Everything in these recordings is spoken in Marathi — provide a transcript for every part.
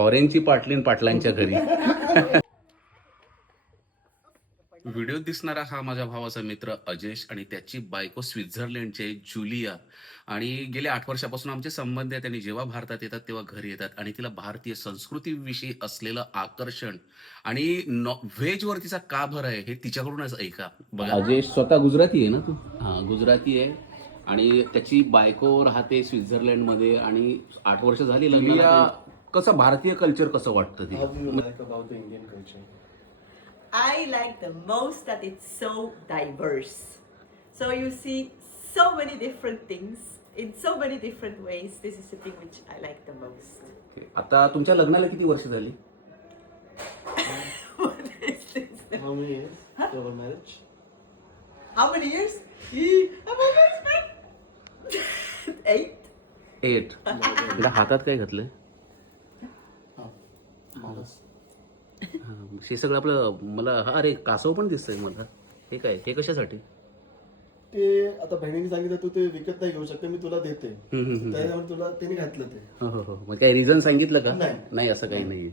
फॉरेनची पाटलीन पाटलांच्या घरी. व्हिडिओ दिसणारा हा माझ्या भावाचा मित्र अजेश आणि त्याची बायको स्वित्झर्लंडचे जुलिया. आणि गेले 8 वर्षापासून आमचे संबंध आहेत. आणि जेव्हा भारतात येतात तेव्हा घरी येतात आणि तिला भारतीय संस्कृतीविषयी असलेलं आकर्षण आणि व्हेजवर तिचा का भर आहे हे तिच्याकडूनच ऐका. बघा, अजेश स्वतः गुजराती आहे ना तू? हां, गुजराती आहे आणि त्याची बायको राहते स्वित्झर्लंडमध्ये आणि 8 वर्ष झाली लग्नाला. कसं भारतीय कल्चर कसं वाटतं ते? I like the most that it's so diverse. So you see so many different things in so many different ways. This is the thing which I like the most. आता तुमच्या लग्नाला किती वर्ष झाली? What is this? How many years? Your marriage? How many years? I'm almost back. 8. 8. तुला हातात काय घातलंय? हे सगळं आपलं मला अरे कासव पण दिसतंय मला. हे काय, हे कशासाठी? ते आता बहिणीने सांगितलं तू ते विकत नाही घेऊ शकते, मी तुला देते. त्याच्यामुळे तुला त्यांनी घातलं ते. हो. मग काही रिझन सांगितलं का? नाही. नाही, असं काही नाहीये.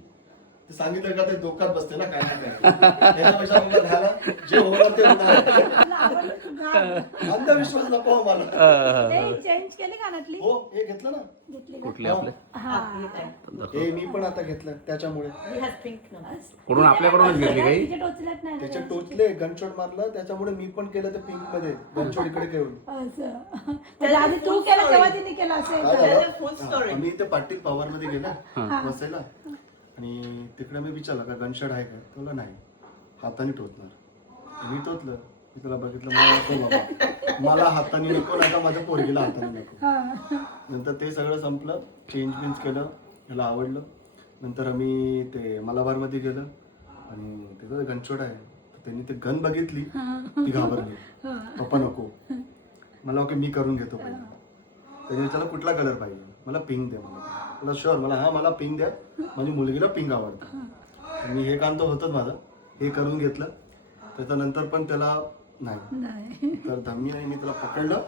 ते सांगितलं का ते डोक्यात बसते ना काय ना काय. त्याच्यापेक्षा मला घाला जे होणार ते होणार. अंधविश्वास नको हो मला. चेंज केली कानातली? हो, हे घेतलं ना. कुठले आपले? हे मी पण आता घेतलं त्याच्यामुळे. He has pink nose. कुठून? आपल्याकडूनच घेतली काही? तिचे टोचल्यात नाही त्याचे टोचले गनशॉट मारलं त्याच्यामुळे मी पण केलं ते पिंक मध्ये गनशॉट इकडे घेऊन. असं. म्हणजे आधी तू केलं तेव्हा तिने केलं असेल. काय Tell झालं? the full story. आम्ही इथे पाटील पवार मध्ये गेला बसायला आणि तिकडे मी विचारलं का गनशॉट आहे का? तुला नाही, हाताने टोचणार. मी टोचलं, मी तुला बघितलं, मला नको बाबा, मला हाताने नको, नाही का माझ्या पोरगीला हाताने नको. नंतर ते सगळं संपलं, चेंज बिंज केलं, मला आवडलं. नंतर आम्ही ते मलाबारमध्ये गेलं आणि तिथं गनशॉट आहे. तर त्यांनी ते गन बघितली, ती घाबरली. पप्पा नको, मला ओके मी करून घेतो पहिले. त्याने विचारलं कुठला कलर पाहिजे? मला पिंक द्या. मला शुअर, मला पिंक द्या, माझी मुलगीला पिंक आवडतं. मी हे काम तर होतंच माझं, हे करून घेतलं. त्याच्यानंतर पण त्याला नाही, तर धम्मी नाही, मी त्याला पकडलं,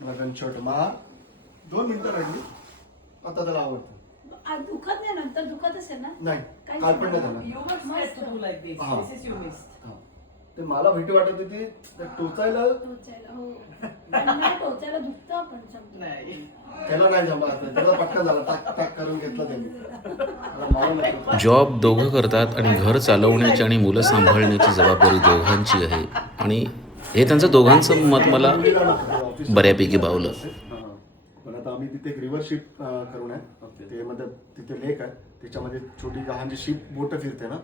मला गनशॉट मा 2 मिनिटं राहिली, आता त्याला आवडतं. दुखत नाही नंतर? दुखत असेल ना? नाही, काल पण नाही झालं. You were scared to do like this. Ah. This is you missed. ते मला भीती वाटत होती टोचायला. टोचायला हो. आणि टोचायला दुखतं पण समजा. नाही. त्याला नाही जमला, त्याला पटकन झाला, टाक टाक करून घेतलं त्यांनी. मला मारून नको. जॉब दोघं करतात आणि घर चालवण्याची आणि मुलं सांभाळण्याची जबाबदारी दोघांची आहे. आणि हे त्यांचं दोघांचं मत मला बऱ्यापैकी भावलं. पण आता आम्ही तिथे एक रिव्हर शिप करून आहे. ते मध्ये तिथे लेक आहे, त्याच्यामध्ये छोटी लहानची शिप बोट फिरते ना,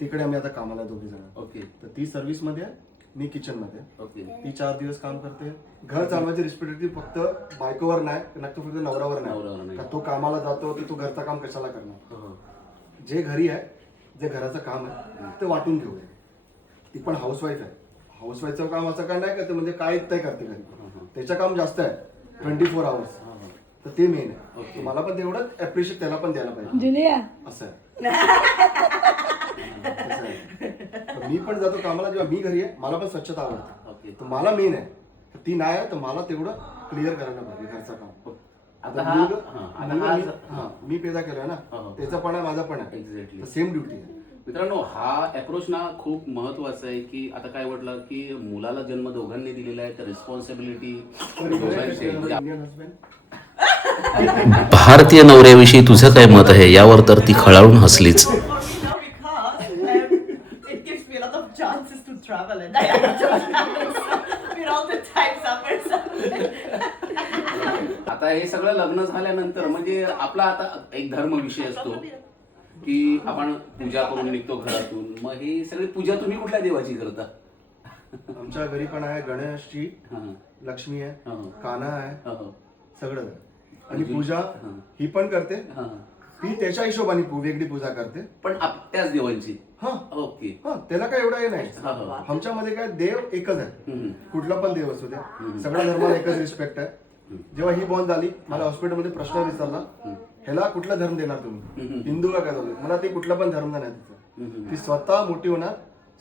तिकडे आम्ही आता कामाला दोघी जण. ओके. तर ती सर्व्हिस मध्ये आहे, मी किचन मध्ये. ओके. ती 4 दिवस काम करते. घर चालवायची रिस्पॉन्सिबिलिटी फक्त बायकोवर नाही, फक्त नवऱ्यावर नाही. का तो कामाला जातो तर तू घरचं काम कशाला करणार? जे घरी आहे, जे घराचं काम आहे ते वाटून घेऊया. ती पण हाऊसवाईफ आहे. हाऊसवाईफचं काम असं काय नाही का ते म्हणजे काय ते करते घरी, त्याचं काम जास्त आहे 24 आवर्स. तर ते मेन आहे. मला पण तेवढं अप्रिशिएट त्याला पण द्यायला पाहिजे. जुलिया असं आहे. मी पण जातो कामाला, जेव्हा मी घरी आहे मला पण स्वच्छता आवडते. तर मला मेन आहे, ती नाही आहे तर मला तेवढं क्लिअर करायला पाहिजे घरचं काम. मी पैदा केलाय ना, त्याचा पण आहे माझा पण आहे. एक्झॅक्टली सेम ड्युटी आहे. मित्रांनो, हा अप्रोच ना खूप महत्वाचा आहे. की आता काय म्हटलं की मुलाला जन्म दोघांनी दिलेला आहे, तर रिस्पॉन्सिबिलिटी दोघांची. Indian husband. भारतीय नवऱ्याविषयी तुझं काय मत आहे यावर तर ती खळाळून हसलीच. No, because it gives me a lot of chances to travel and I enjoy with all the time summers. आता हे सगळं लग्न झाल्यानंतर म्हणजे आपला आता एक धर्म विषय असतो की आपण पूजा करून निघतो घरातून. मग ही सगळी पूजा तुम्ही कुठल्या देवाची करता? आमच्या घरी पण आहे गणेशची, लक्ष्मी आहे, कान्हा आहे, सगळं. आणि पूजा ही पण करते, ती त्याच्या हिशोबाने वेगळी पूजा करते, पण त्याच देवांची. हा ओके. त्याला काय एवढं हे नाही. आमच्यामध्ये काय देव एकच आहे, कुठला पण देव असू द्या, सगळ्या धर्माला एकच रिस्पेक्ट आहे. जेव्हा ही बॉन्ड झाली, मला हॉस्पिटलमध्ये प्रश्न विचारला, ह्याला कुठला धर्म देणार तुम्ही, हिंदू का काय? मला ते कुठला पण धर्म नाही तिचं. ती स्वतः मोठी होणार,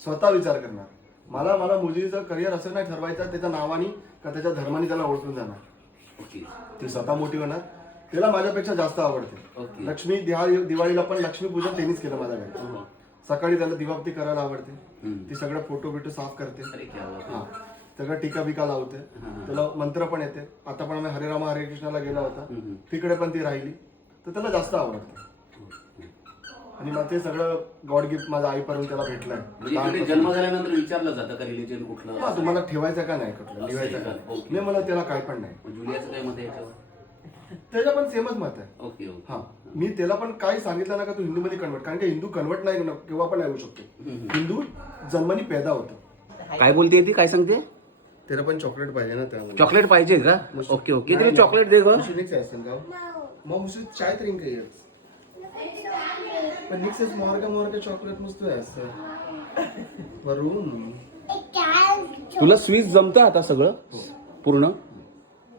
स्वतः विचार करणार. मला मुलीचं करिअर असं नाही ठरवायचं त्याच्या नावाने का त्याच्या धर्माने त्याला ओळखून जाणार. ती स्वतः मोठी होणार, त्याला माझ्यापेक्षा जास्त आवडते. ओके. लक्ष्मी दिवाळीला पण लक्ष्मी पूजन त्यांनीच केलं माझ्या घरी. सकाळी त्याला दिवाबत्ती करायला आवडते. ती सगळं फोटो बिटो साफ करते. अरे क्या बात हा सगळं टीका बिका लावते. त्याला मंत्र पण येते. आता पण आम्ही हरे रामा हरे कृष्णाला गेला होता, तिकडे पण ती राहिली, तर त्याला जास्त आवडते. आणि मग ते सगळं गॉड गिफ्ट माझ्या आईपर्यंत त्याला भेटलंय. म्हणजे इकडे जन्म झाल्यानंतर विचारलं जातं का रिलिजन कुठलं? हा तुम्हाला ठेवायचं का नाही कुठलं लिहायचं का? नाही मला त्याला काय पण नाही. जुलियाचं काय मत आहे याच्यावर? त्याच्या पण सेमच मत आहे. Okay okay. हा मी त्याला पण काही सांगितलं ना का तू हिंदू मध्ये कन्वर्ट, कारण की हिंदू कन्वर्ट नाही केव्हा पण येऊ शकतो. हिंदू जन्मानी पैदा होतो. काय बोलते ती, काय सांगते? त्याला पण चॉकलेट पाहिजे ना त्यामध्ये. चॉकलेट पाहिजे का? Okay okay. तिला चॉकलेट दे ग. Niks essen, gell? Man muss jetzt Chai trinken jetzt. Aber nichts ist morgen Chocolate musst du essen. Warum? तुला स्विस जमतं आता सगळं पूर्ण?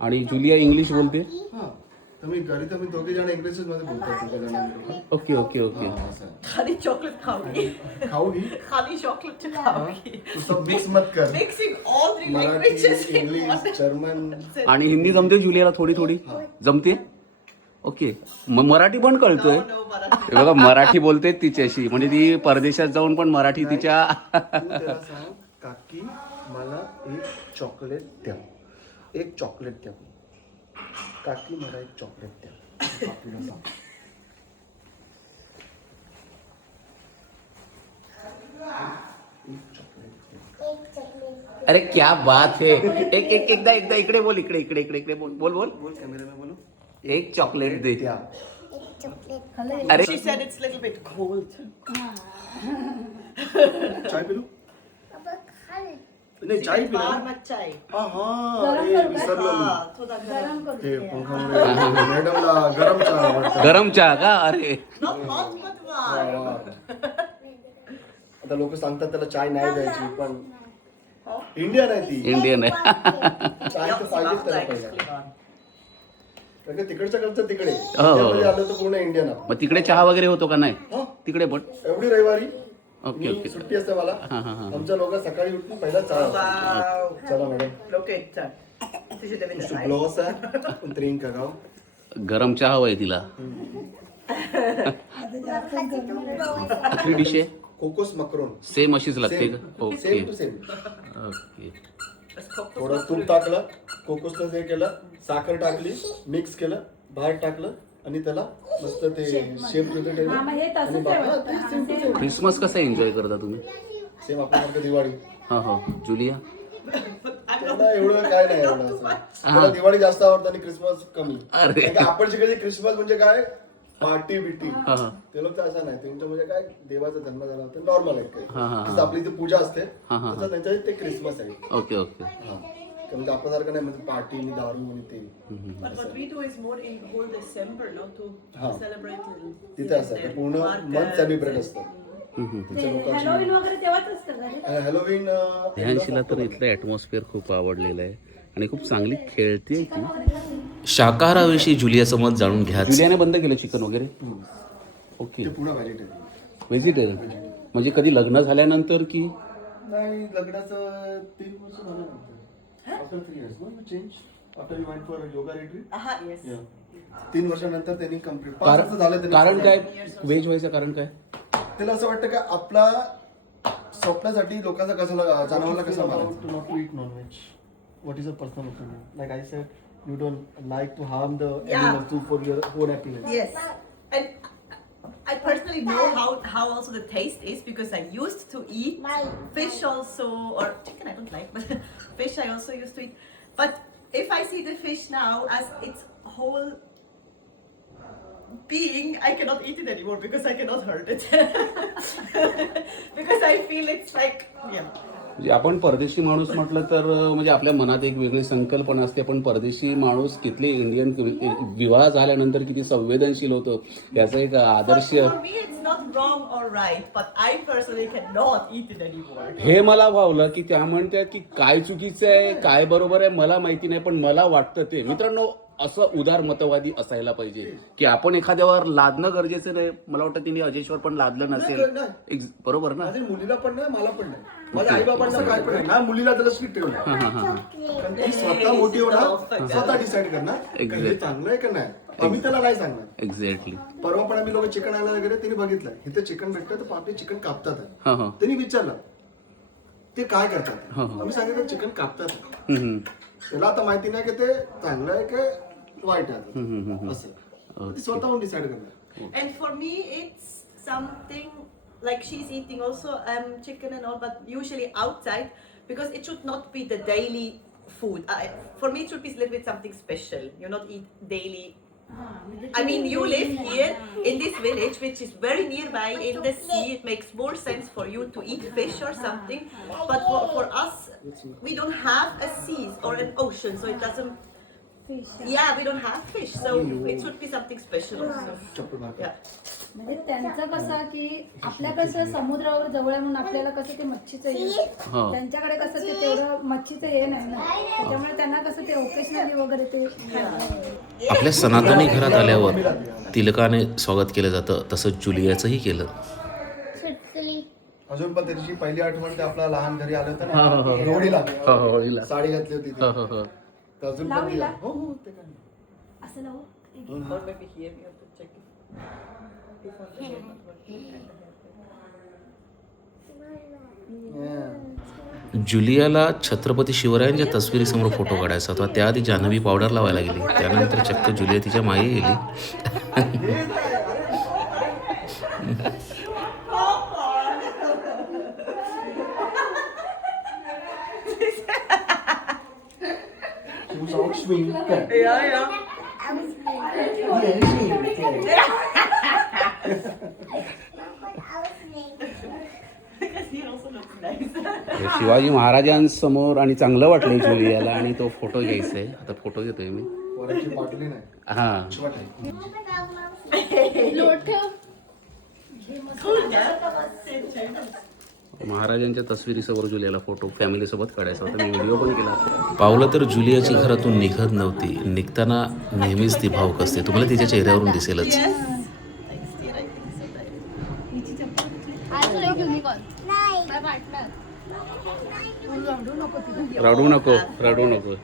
आणि जुलिया इंग्लिश बोलते? हा तर मी घरी तर मी दोघे जण इंग्लिशच मध्ये बोलतात दोघे जण. Okay okay okay. खाली चॉकलेट खाऊंगी. खाऊगी खाली चॉकलेट खाऊंगी. तू सब मिक्स मत कर. Mixing all three Marathi languages in English one. German. आणि हिंदी जमते जुलियाला थोडी थोडी? जमते? ओके. मग मराठी पण कळतोय? No, Marathi. हे बघा मराठी बोलते तिच्याशी, म्हणजे ती परदेशात जाऊन पण मराठी तिच्या. तू त्याला सांग काकी मला एक चॉकलेट द्या, एक चॉकलेट द्या. काकी मला एक चॉकलेट द्या. काकीला सांग. एक चॉकलेट द्या. अरे क्या बात है. एकदा इकडे बोल, इकडे बोल बोल कॅमेरा में बोलो. एक चॉकलेट दे. द्या. अरे She said it's a little bit cold. चाय पिलू? नाही चाय पिलू. बाहर मत चाय. विसरलो मी. हाँ, थोड़ा गरम. ते पंखामुळे मॅडमला गरम चहा आवडतं. गरम चहा का? अरे Not hot, but warm. आता लोक सांगतात त्याला चाय नाही द्यायची, पण इंडियन आहे ती. इंडियन आहे. चाय तर Not पाहिजेच त्याला like पहिला. Klingon. कारण की तिकडचं कल्चर तिकडे हो. इंडियामध्ये आलं तर पूर्ण इंडियन आहे. मग तिकडे चहा वगैरे होतो का नाही? हो. तिकडे पण. एवढी रविवारी ओके मी ओके. सुट्टी असते मला. हा, हा, हा. आमच्या लोक सकाळी उठून पहिला चहा. Wow. चला madam. Look at that. This is the winter time. ब्लॉस आहे un trin cagao. गरम चहा हवाय तिला. कुठली डिश आहे? कोकोस मक्रोन. सेम अशीच लागते का? Okay same to same. Okay. Let's cook the थोडं तूप टाकलं, कोकोसचं हे केलं, साखर टाकली, मिक्स केलं, बाहेर टाकलं आणि त्याला मस्त ते शेप ठेवलं. हा, मग हे तसंच आहे वाटतं. क्रिसमस कसा एन्जॉय करता तुम्ही? सेम आपल्यासारखं दिवाळी. हा हो. जुलिया? त्याला एवढं काय नाही एवढं असं. त्याला दिवाळी जास्त आवडतं आणि क्रिसमस कमी. अरे. कारण की आपण शिकायचे क्रिसमस म्हणजे काय पार्टी बिटी. हा हा. ते लोक तर असं नाही. त्यांचं म्हणजे काय देवाचा जन्म झाला होता नॉर्मल आहे. हा, हा, हा. जसं आपली इथे पूजा असते हा, हा. तसं त्यांच्या ते क्रिसमस आहे. Okay okay. हा म्हणजे आपल्यासारखं नाही म्हणजे पार्टी आणि दारू आणि ते. But what we do is more in whole December, not to हाँ. celebrate little. तिथे असतं ते पूर्ण मंथ सेलिब्रेट असतं. तिथे लोकांची हॅलोवीन वगैरे तेव्हाच असतं का रे? हॅलोवीन. ध्यानशीला तर इथलं ॲटमॉस्फिअर खूप आवडलेलं आहे आणि खूप चांगली खेळते ती. शाकाहाराविषयी जुलियाचं मत जाणून घ्या. जुलियाने बंद केलं चिकन वगैरे? ओके. ते पूर्ण व्हेजिटेरियन. व्हेजिटेरियन म्हणजे कधी लग्न झाल्यानंतर की? नाही लग्नाचं 3 वर्ष झाल्यानंतर. After 3 years, no, you change after you went for a yoga retreat. Yes. Yeah. 3 वर्षानंतर त्यांनी कम्प्लीट 5 वर्ष झाले त्यांनी. कारण काय व्हेज व्हायचं कारण काय? त्याला असं वाटतं का आपला स्वप्नासाठी लोकांचा कसं जनावरांना कसं मारायचं. Not to eat non-veg. What is your personal opinion? Like I said, you don't like to harm the animals too for your own happiness. Yes. And I personally know how also the taste is because I used to eat fish also, or chicken I don't like, but fish I also used to eat. But if I see the fish now as its whole being, I cannot eat it anymore because I cannot hurt it. Because I feel it's like, yeah. म्हणजे आपण परदेशी माणूस म्हटलं तर म्हणजे आपल्या मनात एक वेगळी संकल्पना असते. पण परदेशी माणूस किती इंडियन विवाह झाल्यानंतर किती संवेदनशील होतो याचा एक आदर्श. For me it's not wrong or right, but I personally cannot eat it anymore. हे मला भावलं की त्या म्हणतात की काय चुकीचं आहे काय बरोबर आहे मला माहिती नाही, पण मला वाटतं ते. मित्रांनो असं उदार मतवादी असायला पाहिजे की आपण एखाद्यावर लादणं गरजेचं नाही. मला वाटतं तिने अजेशवर पण लादलं नसेल. बरोबर ना? माझ्या मुलीला पण नाही मला पण नाही. माझ्या आई बाबांना काय पण नाही. माझ्या मुलीला त्याला स्ट्रिक्ट ठेवलं. कारण ती स्वतः मोठी होणार स्वतः डिसाईड करणार का हे चांगलं आहे का नाही. आम्ही त्याला नाही सांगणार. एक्झॅक्टली. परवा पण आम्ही लोक चिकन आणायला वगैरे त्यांनी बघितलं इथे चिकन भेटतं तर पापडी चिकन कापतात आहे. हा हा. त्यांनी विचारलं ते काय करतात. हा, हा. आम्ही सांगितलं चिकन कापतात. हम्म, त्याला आता माहिती नाही की ते चांगलं आहे की वाईट आहे आता. हम्म. असं ते स्वतःहून डिसाईड करणार. And for me, it's something like she's eating also chicken and all, but usually outside because it should not be the daily food. For me, it should be a little bit something special. You not eat daily. I mean, you live here in this village, which is very nearby in the sea. It makes more sense for you to eat fish or something. But for us, we don't have a sea or an ocean, so it doesn't. Yeah, we don't have fish, so it should be something special also. चप्पल मार. Yeah. म्हणजे त्यांचं कसं की आपल्या कसं समुद्रावर जवळ आहे म्हणून आपल्याला कसं ते मच्छीचं हे हा. त्यांच्याकडे कसं ते तेवढं मच्छीचं हे नाही ना त्याच्यामुळे त्यांना कसं ते ओकेशनली वगैरे ते आपल्या सनातनी घरात आल्यावर तिलकाने स्वागत केलं जातं, तसंच जुलियाचंही केलं. अजून पण त्याची पहिली आठवण ते आपल्या लहान घरी आलं होतं हा, हा, हा. ना होळीला. होळीला. साडी घातली होती ती. हा, हा, हा. तर अजून पण लावलीला? ती- हो हो ते काय नाही. असं लावू Or maybe here we have to check it. This one is not working and the hair. Yeah. जुलियाला Chhatrapati शिवरायांच्या तस्वीरीसमोर फोटो काढायचा होता. त्याआधी जान्हवी पावडर लावायला गेली, त्यानंतर चक्क जुलिया तिच्या मागे गेली. She was auch schminken. Yeah, yeah. Yeah, schminken. Because he also looks nice. Shivaji महाराजांसमोर आणि चांगलं वाटलं जुलियाला आणि तो फोटो घ्यायचा आहे. आता फोटो घेतोय मी. वराची पाटली नाही. हा. शिवाट आहे. Cool, yeah? महाराजांच्या तस्वीरीसमोर जुलियाला फोटो फॅमिलीसोबत काढायचा होता. मी व्हिडिओ पण केला. पावलं तर जुलियाची घरातून निघत नव्हती. निघताना नेहमीच ती भावुक असते. तुम्हाला तिच्या चेहऱ्यावरून दिसेलच. Yes. Thanks, dear. I think so bad. रडू नको तिला रडू नको, रडू नको.